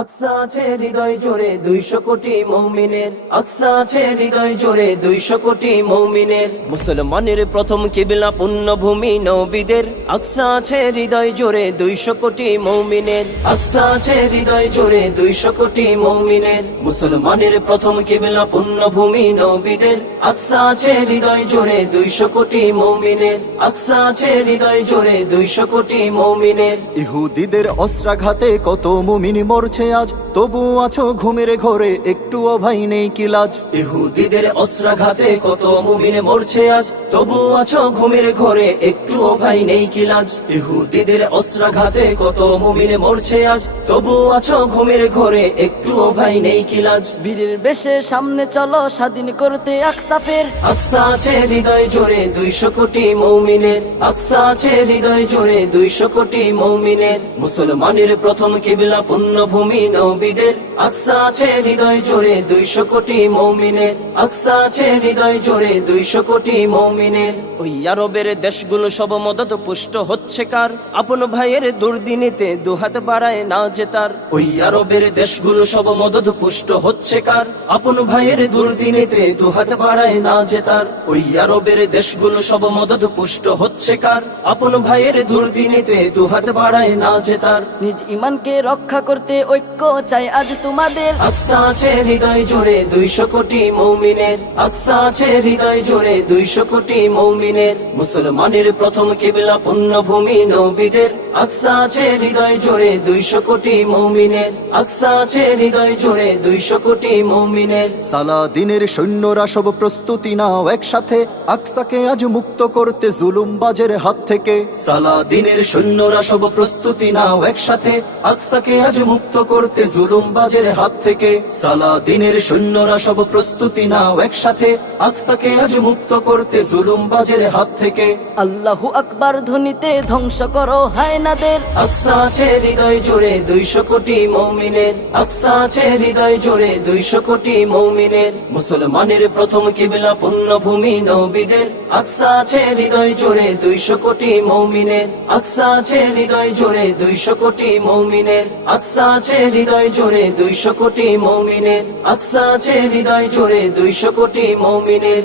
আকসা আছে হৃদয় জোরে 200 কোটি মুমিনের, আকসা আছে হৃদয় জোরে 200 কোটি মুমিনের। মুসলমানের প্রথম কিবলা পুণ্যভূমি নবীদের, আকসা আছে হৃদয় জোরে 200 কোটি মুমিনের, আকসা আছে হৃদয় জোরে 200 কোটি মুমিনের। মুসলমানের প্রথম কিবলা পুণ্যভূমি নবীদের, আকসা আছে হৃদয় জোরে 200 কোটি মুমিনের, আকসা আছে হৃদয় জোরে 200 কোটি মুমিনের। ইহুদিদের অস্ত্রাঘাতে কত মুমিন মরছে আজ, তবু আছো ঘুমের ঘরে একটুও ভাই নেই কি লাজ। ইহুদিদের অস্ত্রাঘাতে কত মুমিন মরছে আজ, তবু আছো ঘুমের ঘরে একটুও ভাই নেই কি লাজ। ইহুদিদের অস্ত্রাঘাতে কত মুমিন মরছে আজ, তবু আছো ঘুমের ঘরে একটুও ভাই নেই কি লাজ। বীরের বেশে সামনে চলো স্বাধীন করতে আকসা ফের, আকসা আছে হৃদয় জোরে 200 কোটি মুমিনের, আকসা আছে হৃদয় জোরে 200 কোটি মুমিনের। মুসলমানের প্রথম কিবলা পুণ্যভূমি নবীদের, আকসা আছে হৃদয় জোরে 200 কোটি মুমিনের, আকসা আছে হৃদয় জোরে 200 কোটি মুমিনের। ওই আরবের দেশগুলো সব মদত পুষ্ট হচ্ছে কার, আপন ভাইয়ের দুর্দিনীতে দুহাত বাড়ায় না জেতার। ওই আরবের দেশগুলো সব মদত পুষ্ট হচ্ছে কার, আপন ভাইয়ের দুর্দিনীতে দুহাত বাড়ায় না জেতার। ওই আরবের দেশগুলো সব মদত পুষ্ট হচ্ছে কার, আপন ভাইয়ের দুর্দিনীতে দুহাত বাড়ায় না জেতার। নিজ ইমানকে রক্ষা করতে ঐক্য চাই আজ তোমাদের, আকসা আছে হৃদয় জোরে 200 কোটি মুমিনের, আকসা আছে হৃদয় জোরে 200 কোটি মুমিনের। মুসলমানের প্রথম কিবলা পুণ্যভূমি নবীদের, আকসা আছে হৃদয় জোরে 200 কোটি মুমিনের, আকসা আছে হৃদয় জোরে 200 কোটি মুমিনের। সালাদিনের সৈন্যরা সব প্রস্তুতি নাও একসাথে, আকসাকে আজ মুক্ত করতে জুলুমবাজের হাত থেকে। সালাদিনের সৈন্যরা সব প্রস্তুতি নাও একসাথে, আকসাকে আজ মুক্ত করতে জুলুমবাজের হাত থেকে। সালাদিনের সৈন্যরা সব প্রস্তুতি নাও একসাথে, আকসাকে আজ মুক্ত করতে জুলুমবাজের হাত থেকে। আল্লাহু আকবার ধ্বনিতে ধ্বংস করো হায়নাদের, আকসা আছে হৃদয় জোরে 200 কোটি মুমিনের, আকসা আছে হৃদয় জোরে 200 কোটি মুমিনের। মুসলমানের প্রথম কিবলা পুণ্যভূমি নবীদের, আকসা আছে হৃদয় জোরে 200 কোটি মুমিনের, আকসা আছে হৃদয় জোরে 200 কোটি মুমিনের, আকসা আছে হৃদয় জোরে 200 কোটি মুমিনের, আকসা আছে হৃদয় জোরে 200 কোটি মুমিনের।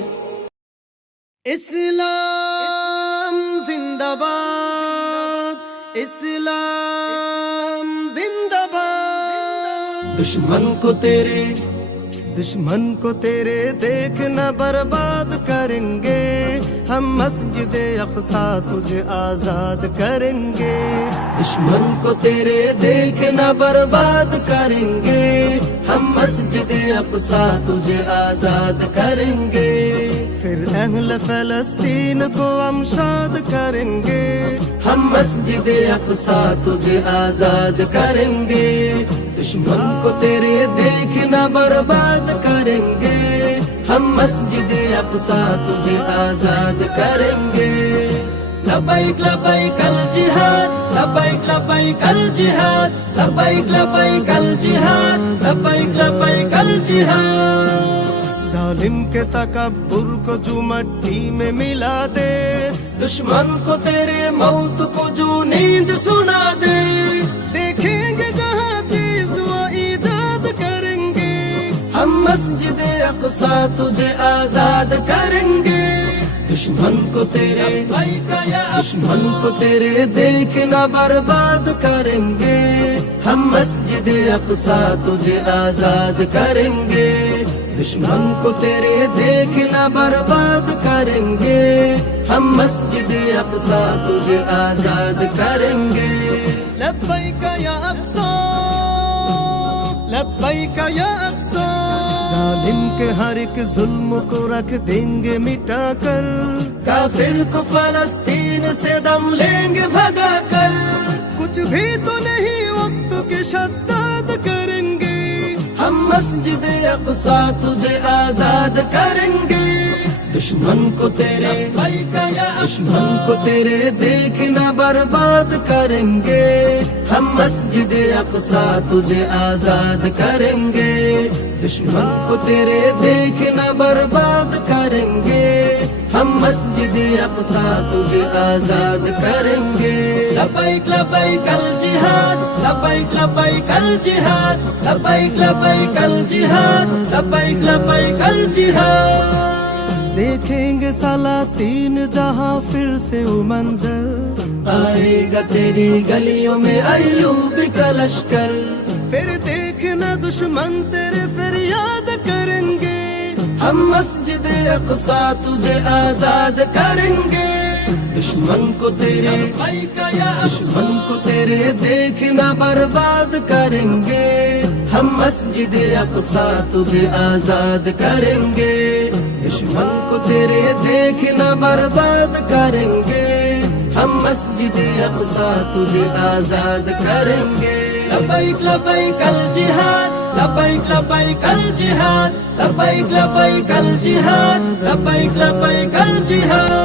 ইসলাম জিন্দাবাদ, इस्लाम जिंदाबाद। दुश्मन को तेरे देखना बर्बाद करेंगे, हम मस्जिद अक़सा तुझे आजाद करेंगे। दुश्मन को तेरे देखना बर्बाद करेंगे, हम मस्जिद अक़सा तुझे आजाद करेंगे। फिर अहले फ़लस्तीन को हम शाद करेंगे, हम मस्जिद अक़सा तुझे आजाद करेंगे। दुश्मन को तेरे देखना बर्बाद करेंगे, हम मस्जिद अक़सा तुझे आजाद करेंगे। लबैक लबैक अल जिहाद, लबैक लबैक अल जिहाद, लबैक लबैक अल जिहाद, लबैक लबैक अल जिहाद। जालिम के तकब्बुर को जो मट्टी में मिला दे, दुश्मन को तेरे मौत को जो नींद सुना दे। देखेंगे जहाँ चीज वो ईजाद करेंगे, हम मस्जिद अक़सा तुझे आजाद करेंगे। दुश्मन को तेरे देखना बर्बाद करेंगे, हम मस्जिद अक़सा तुझे आजाद करेंगे। दुश्मन को तेरे देखना बर्बाद करेंगे, हम मस्जिद अक़सा तुझे आजाद करेंगे। लब्बैक या अक़सा, लब्बैक या अक़सा। जालिम के हर एक जुल्म को रख देंगे मिटा कर, काफिर को फ़लस्तीन से दम लेंगे भगा कर। कुछ भी तो नहीं वक्त के शद्दाद करेंगे, हम मस्जिद अक़सा तुझे आजाद करेंगे। दुश्मन को तेरे देखना बर्बाद करेंगे, हम मस्जिद अक़सा तुझे आजाद करेंगे। दुश्मन को तेरे देखना बर्बाद करेंगे, हम मस्जिद अक़सा तुझे आजाद करेंगे। लब्बैक लब्बैक अल जिहाद, लब्बैक लब्बैक अल जिहाद, लब्बैक लब्बैक अल जिहाद, लब्बैक लब्बैक अल जिहाद। देखेंगे साला तीन जहां फिर से वो मंजर, आएगा तेरी गलियों में अय्यूब का लश्कर। फिर देखना दुश्मन तेरे फिर याद करेंगे। हम मस्जिद अक़सा तुझे आजाद करेंगे। दुश्मन को तेरे देखना बर्बाद करेंगे। हम मस्जिद अक़सा तुझे आजाद करेंगे। दुश्मन को तेरे देखना बर्बाद करेंगे। हम मस्जिद अक़सा तुझे आजाद करेंगे। लब्बैक लब्बैक अल जिहाद, लब्बैक लब्बैक अल जिहाद, लब्बैक लब्बैक अल जिहाद, लब्बैक लब्बैक अल जिहाद।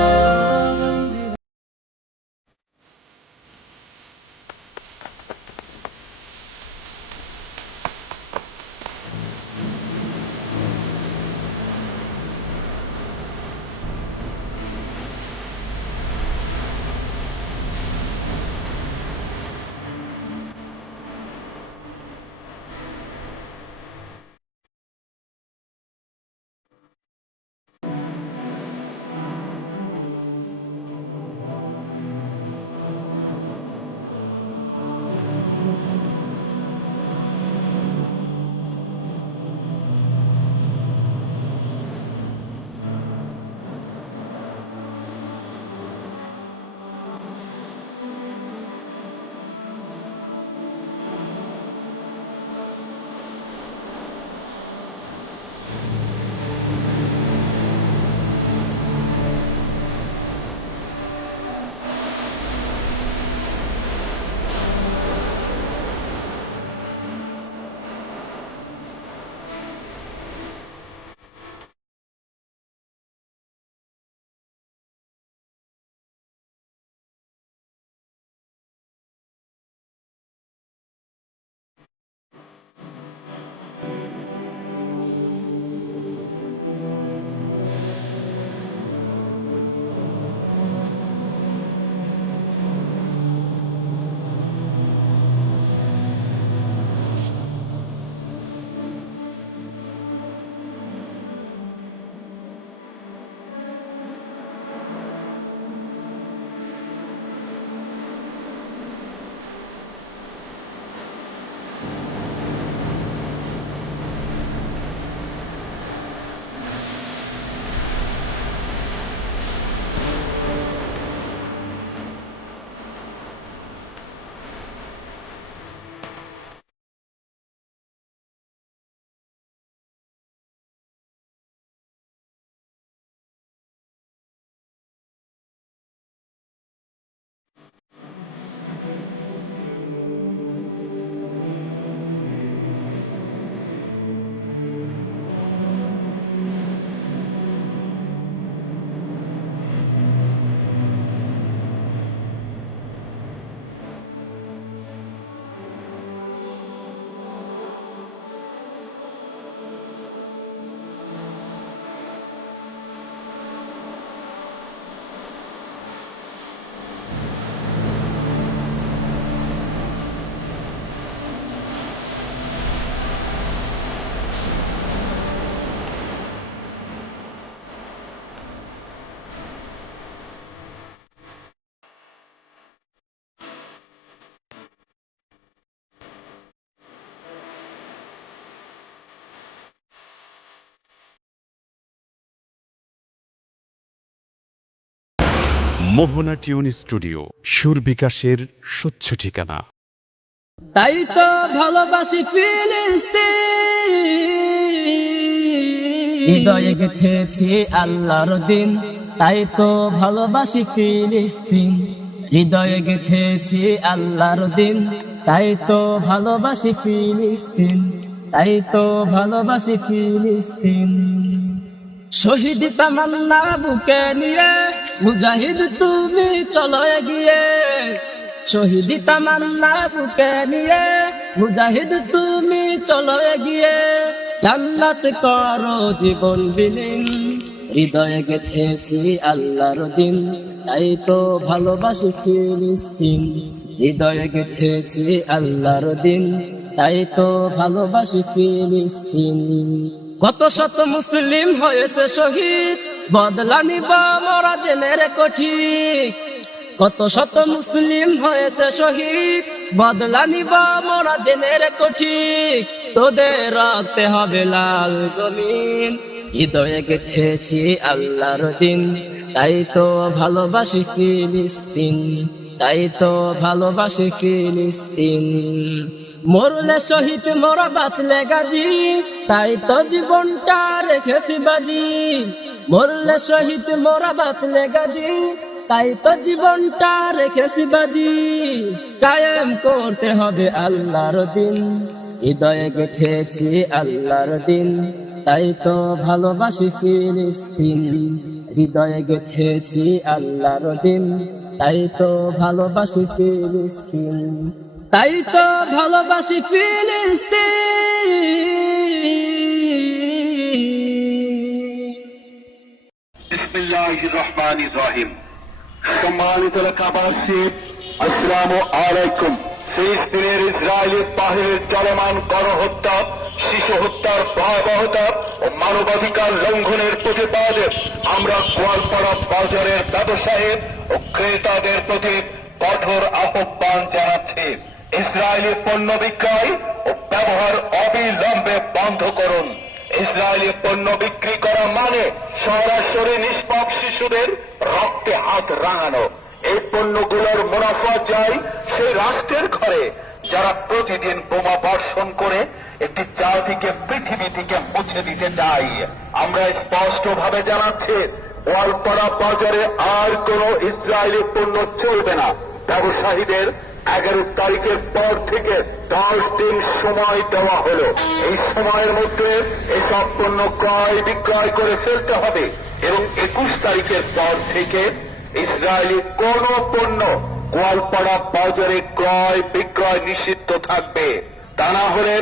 মোহনা টিউন স্টুডিও, সুর বিকাশের স্বচ্ছ ঠিকানা। তাই তো ভালোবাসি ফিলিস্তিন, হৃদয়ে গেঁথেছি আল্লাহর দিন। তাই তো ভালোবাসি ফিলিস্তিন, হৃদয়ে গেঁথেছি আল্লাহর দিন। তাই তো ভালোবাসি ফিলিস্তিন, তাই তো ভালোবাসি ফিলিস্তিন। শহীদ তামান্না বুকে নিয়ে মুজাহিদ তুমি চলো এগিয়ে। শহীদ তামান্না বুকে নিয়ে মুজাহিদ তুমি চলো এগিয়ে। জান্নাত করো জীবন বিলীন, হৃদয়ে গেথেছি আল্লাহর দিন, তাই তো ভালোবাসি ফিলিস্তিন। হৃদয়ে গেথেছি আল্লাহর দিন, তাই তো ভালোবাসি ফিলিস্তিন। কত শত মুসলিম হয়েছে শহীদ, বদলা নিবা মরা জেনের কঠিন। কত শত মুসলিম হয়েছে শহীদ, বদলা নিবা মরা জেনের কঠিন। তোদের রাখতে হবে লাল জমিন, হৃদয়ে গেথেছি আল্লাহর দিন, তাই তো ভালোবাসি ফিলিস্তিন। তাই তো ভালোবাসি ফিলিস্তিন। মরলে শহীদ মোরা বাঁচলে গাজী, তাই তো জীবনটা রেখেছি বাজি। মরলে শহীদ মোরা বাঁচলে গাজী, তাই তো জীবনটা রেখেছি বাজি। কায়েম করতে হবে আল্লাহর দিন, হৃদয়ে গেথেছি আল্লাহর দিন, তাই তো ভালোবাসি ফিলিস্তিন। হৃদয়ে গেথেছি আল্লাহর দিন, তাই তো ভালোবাসি ফিলিস্তিন। তাই তো ভালোবাসি ফিলিস্তিন। বিসমিল্লাহির রহমানির রহিম। সম্মানিত এলাকাবাসী, আসসালামু আলাইকুম। ফিলিস্তিনের ইসরায়েলি বাহিনীর চলমান গণহত্যা, শিশু হত্যার ভয়াবহতা ও মানবাধিকার লঙ্ঘনের প্রতিবাদে আমরা গোয়ালপাড়া বাজারের ব্যবসায়ী ও ক্রেতাদের প্রতি কঠোর আহ্বান জানাচ্ছি। ইসরায়েলি পণ্য বিক্রয় ও ব্যবহার অবিলম্বে বন্ধ করুন। ইসরায়েলি পণ্য বিক্রি করা মানে সরাসরি নিষ্পাপ শিশুদের রক্তে হাত রাঙানো। এই পণ্যগুলোর মুনাফা যায় সেই রাষ্ট্রের ঘরে যারা প্রতিদিন বোমা বর্ষণ করে একটি জাতিকে পৃথিবী থেকে মুছে দিতে চায়। আমরা স্পষ্ট ভাবে জানাচ্ছি, গোয়ালপাড়া বাজারে আর কোন ইসরায়েলি পণ্য চলবে না। ব্যবসায়ীদের 11 তারিখের পর থেকে 10 দিন সময় দেওয়া হলো। এই সময়ের মধ্যে এসব পণ্য ক্রয় বিক্রয় করে ফেলতে হবে এবং 21 তারিখের পর থেকে ইসরায়েলি কোন পণ্য গোয়ালপাড়া বাজারে ক্রয় বিক্রয় নিষিদ্ধ থাকবে। তা না হলে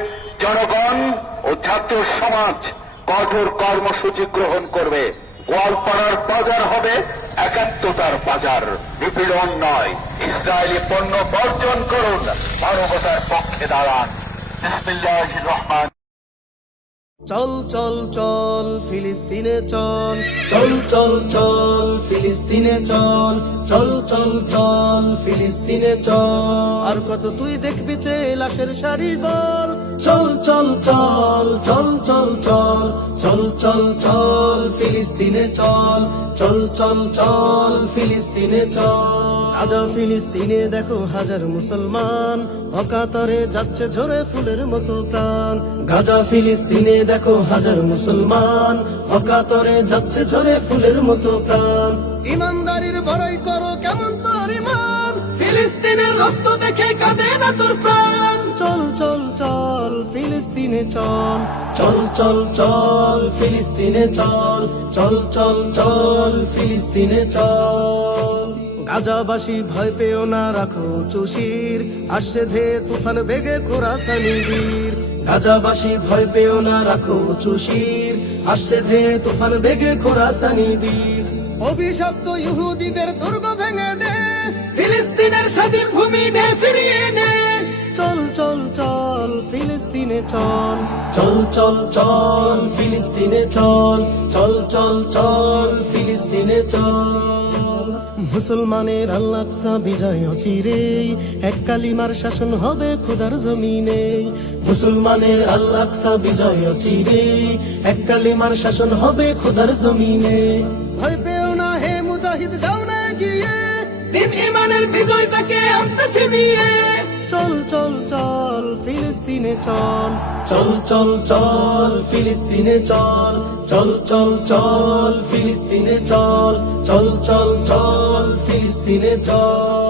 জনগণ ও ছাত্র সমাজ কঠোর কর্মসূচি গ্রহণ করবে। গোয়ালপাড়ার বাজার হবে একাত্মতার বাজার, নিপীড়ন নয়। ইসরায়েলি পণ্য বর্জন করুন, মানবতার পক্ষে দাঁড়ান। বিসমিল্লাহির রহমান। চল চল চল ফিলিস্তিনে চল, চল চল চল ফিলিস্তিনে চল, চল চল চল ফিলিস্তিনে চল। আর কত তুই দেখবি যে লাশের সারির দল। চল চল চল, চল চল চল, চল চল চল ফিলিস্তিনে চল, চল চল চল ফিলিস্তিনে চল। আজ ফিলিস্তিনে দেখো হাজার মুসলমান, অকাতরে যাচ্ছে ঝরে ফুলের মতো প্রাণ। গাজা ফিলিস্তিনে দেখো হাজার মুসলমান, অকাতরে যাচ্ছে ঝরে ফুলের মতো প্রাণ। ইমানদারির বড়াই করো কেমন তোর ইমান, ফিলিস্তিনের রক্ত দেখে কাঁদে না তোর প্রাণ। চল চল চল ফিলিস্তিনে চল, চল চল চল ফিলিস্তিনে চল, চল চল চল ফিলিস্তিনে চল। গাজাবাসী ভয় পেও না, রাখো চুশির, আসছে ধে তুফান বেগে খোরাসানি বীর। গাজাবাসী ভয় পেও না, রাখো চুশির, আসছে ধে তুফান বেগে খোরাসানি বীর। অভিশপ্ত ইহুদিদের দুর্গ ভেঙে দে, ফিলিস্তিনের স্বাধীন ভূমি দে ফিরিয়ে দে। চল চল চল ফিলিস্তিনে চল, চল চল চল ফিলিস্তিনে চল, চল চল চল ফিলিস্তিনে চল। মুসলমানের আল-আকসা বিজয় অচিরে, এক কালিমার শাসন হবে খোদার জমিনে। মুসলমানের আল-আকসা বিজয় অচিরে, এক কালিমার শাসন হবে খোদার জমিনে। ভয় পেও না হে মুজাহিদ, যাও না গিয়ে, দিন ইমানের বিজয়টাকে আনতেছে নিয়ে। চল চল চল ফিলিস্তিনে চল, চল চল চল ফিলিস্তিনে চল, চল চল চল ফিলিস্তিনে চল, চল চল চল ফিলিস্তিনে চল।